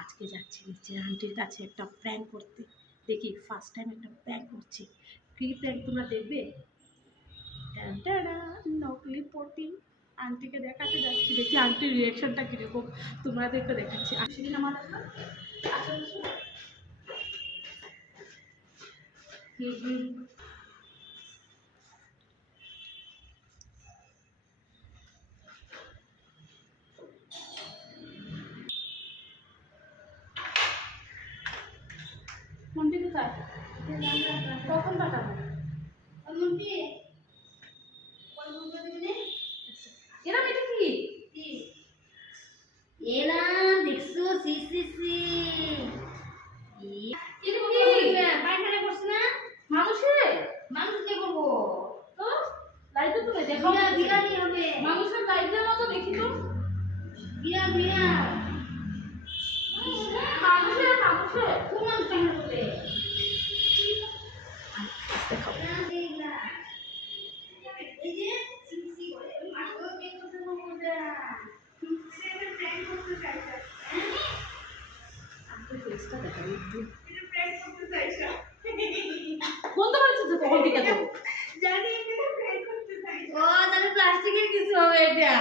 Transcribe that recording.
আজকে যাচ্ছি নিচে আন্টির কাছে একটা প্র্যাঙ্ক করতে। দেখি ফার্স্ট টাইম একটা প্র্যাঙ্ক করছি। কী প্র্যাঙ্ক তোমরা দেখবে? নকলি পটি আন্টিকে দেখাতে যাচ্ছি, দেখি আন্টির রিয়াকশনটা কীরকম তোমাদেরকে দেখাচ্ছি। আসলে আমার মন্টি কোথায়? কখন পাঠাবো? মন্টি এরা এটা কি? এলা দেখছো সি সি সি এটা কি? পায়খানা করছ না? মানুষের মানুষ কে করবো? তো লাইট তো নাই দেখাও। বিরানি হবে। মানুষের লাইটের মতো দেখি তো। বিরা বিরা মানুষের মানুষের কোন মানুষ পায়খানা করবে? দেখাও। না এই যে সি সি করে মানুষ কে করতে বলবো সেটা প্ল্যান করতে চাইছে। আন্টির ফেসটা দেখাবি একটু। এটা প্ল্যান করতে চাইছে। বলতে পারছিস তো কখন থেকে তো জানি এটা প্ল্যান করতে চাইছে। ও তাহলে প্লাস্টিকের কিছু হবে এটা।